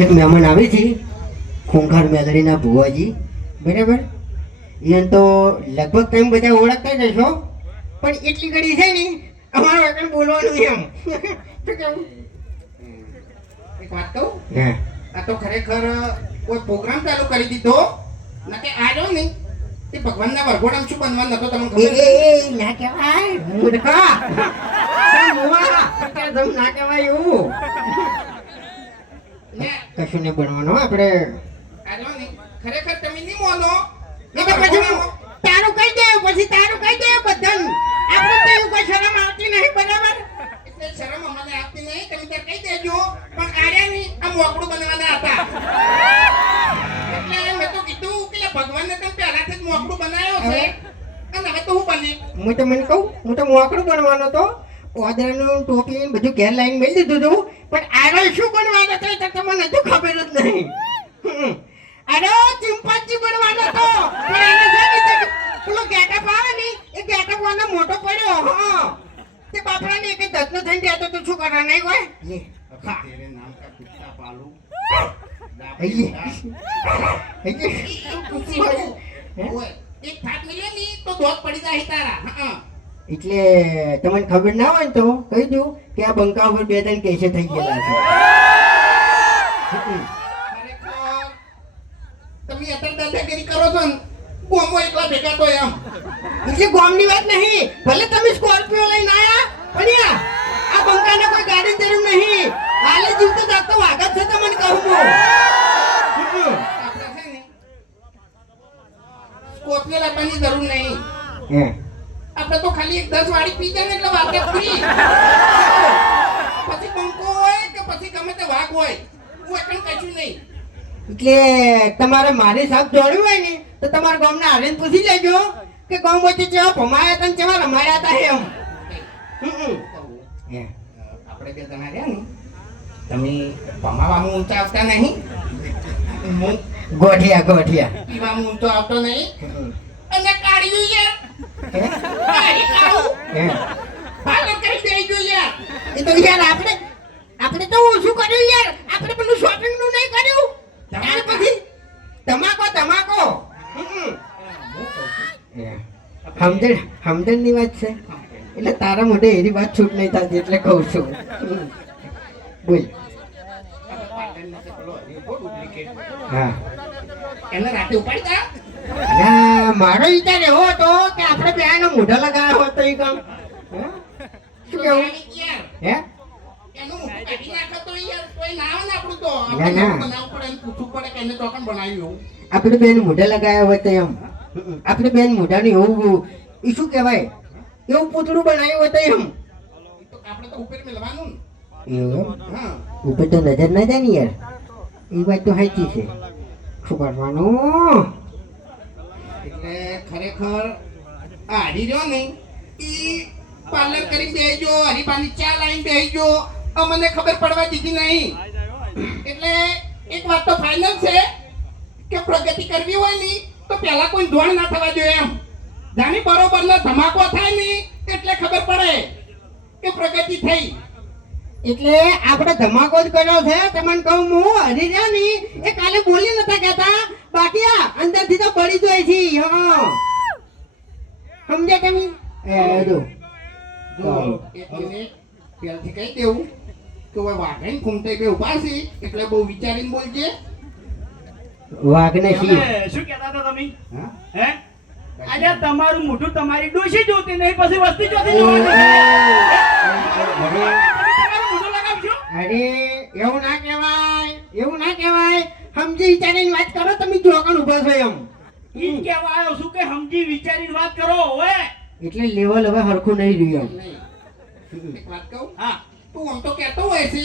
એક મહેમાન આવે છે ખૂંખાર મેલડીના ભુવાજી. બરાબર? એને તો લગભગ તમે બધા ઓળખતા જ હશો પણ એટલી ઘડી છે ને અમારું આગળ બોલવાનું એમ. શું કહેવું? એક વાત કહું? હા. આ તો ખરેખર કોઈ પ્રોગ્રામ ચાલુ કરી દીધો ના કે આ રહ્યો ને તે ભગવાનના વરઘોડામાં શું બનવાનું નતો તમને ખબર એ ના કહેવાય. મૂર્ખા. ના કહેવાય એવું? કશું નહીં બનવાનું આપણે ને. ખરેખર તમે નહીં બોલો? તો તારું કહી દે પછી તારું કહી દે બધાને. આપણે તો એવું કોઈ શરમ આવતી નહીં બરાબર? એટલે શરમ અમને આપતી નહીં. તમે ત્યાં કહી દેજો. પણ આર્યા ની આ મોકળું બનવાના હતા. એટલે મેં તો કીધું કે ભગવાનને તમે પહેલાથી જ મોકળું બનાવ્યો છે. અને હવે તો હું બની? હું તો મને કહું હું તો મોકળું બનવાનો હતો ઓદરાનું ટોપી બધું ઘેર લાઈન મેળ દીધું હતું પણ આગળ શું બનવાનો હતો તો તમને હજુ ખબર જ નહીં. અરે ચિંપાંજી બનવાનો હતો પણ એને છે ને તે પેલો ગેટઅપ આવે ને એ ગેટઅપ વાળો મોટો પડ્યો હા. તે બાપરાને એક દત્તનો થઈને જતો તો શું કરવા નહીં હોય? તેરે નામ કા કુત્તા પાલુ? ઓય, એક થાક મળ્યો ની તો દોત પડી જાય તારા. હા. એટલે તમને ખબર ના હોય તો કહી દઉં કે આ બંકા ઉપર બે ત્રણ કેસે થઈ ગયેલા છે. તમે અત્યારે દાદાગીરી કરો છો ને ગોમો એકલા ભેગા તો એમ. એટલે ગોમની વાત નહીં ભલે તમે સ્કોર્પિયો લઈને આયા પણ આ બંકાને કોઈ ગાડી જરૂર નહીં. હાલે જીવતો જાગતો વાગત છે તમને કહું છે સ્કોર્પિયો લાવવાની જરૂર નહીં. આપણે તો ખાલી એક દસ વાળી પી જાય એટલે વાત ફ્રી પછી બંકો હોય કે પછી ગમે તે વાઘ હોય હું એકણ કશું નહીં. એટલે તમારે મારી સાથ જોડ્યું હોય ને તો તમારા ગામના હારીને પૂછી લેજો કે ગામ વચ્ચે જેવા ભમાયા હતા ને જેવા રમાયા હતા એમ. હમ. આપણે બે જણા રહ્યા ને તમે ભમાવામાં ઊંચા આવતા નહીં. ગોઠિયા ગોઠિયા. પીવામાં ઊંચો આવતો નહીં. અને કાઢ્યું છે એ તો યાર આપણે આપણે તો ઓછું કર્યું યાર. આપણે પેલું શોપિંગનું નહીં કર્યું. ત્યાર પછી તમાકો તમાકો સમજણ સમજણની વાત છે? એટલે તારા મોઢે એની વાત છૂટ નહીં થતી એટલે કહું છું. બોલ. હા. એને રાતે ઉપાડી તા ના, મારો વિચાર એવો હતો કે આપણે બેનો મોઢો લગાવ્યો હતો એ કામ. શું કેવું હે? આપણું બેન મોઢા લગાવ્યા હોય તો એમ. આપણે બેન મોઢાનું એવું એ શું કહેવાય? એવું પૂતળું બનાવ્યું હોય તો એમ. આપણે તો ઉપર મેળવાનું એવું ઉપર તો નજર ના જાય ને યાર. એ વાત તો સાચી છે. શું કરવાનું? એટલે ખરેખર આ હરી રહ્યો ને એ પાર્લર કરી બેસજો હરીબાની ચા લાઈન બેહજો અમને ખબર પડવા દીધી નહીં. એટલે એક વાત તો ફાઇનલ છે કે પ્રગતિ કરવી હોયની તો પહેલા કોઈ ધોણ ના થવા જોઈએ એમ. જાની બરોબરનો ધમાકો થાયની એટલે ખબર પડે કે પ્રગતિ થઈ. એટલે આપણે ધમાકો જ કર્યો છે. તમને કહું, હું હરી રહ્યા ની એ કાલે બોલી નતા કહેતા. છે હા. સમજ્યા તમે? એ જો. જો પહેલથી કહી દેવું કે હવે વાઘણ ઘૂમતે બે ઊભા છે. એટલે બહુ વિચારીને બોલજે. વાઘને શું કહેતા હતા તમે? હે? આજે તમારું મોઢું તમારી ડોશી જોતી નહીં પછી વસ્તી જોતી જોવાની તમારું મોઢું લગાવજો. અરે એવું ના કહેવાય એવું ના કહેવાય. સમજી વિચારીને વાત કરો તમે જોકણ ઊભા છો એમ. ઈ જ કહેવા આવ્યો છું કે સમજી વિચારીને વાત કરો હવે એટલે લેવલ હવે હરખું નહીં રહ્યું એક વાત કહું? હા. તું આમ તો કહેતો હોય છે.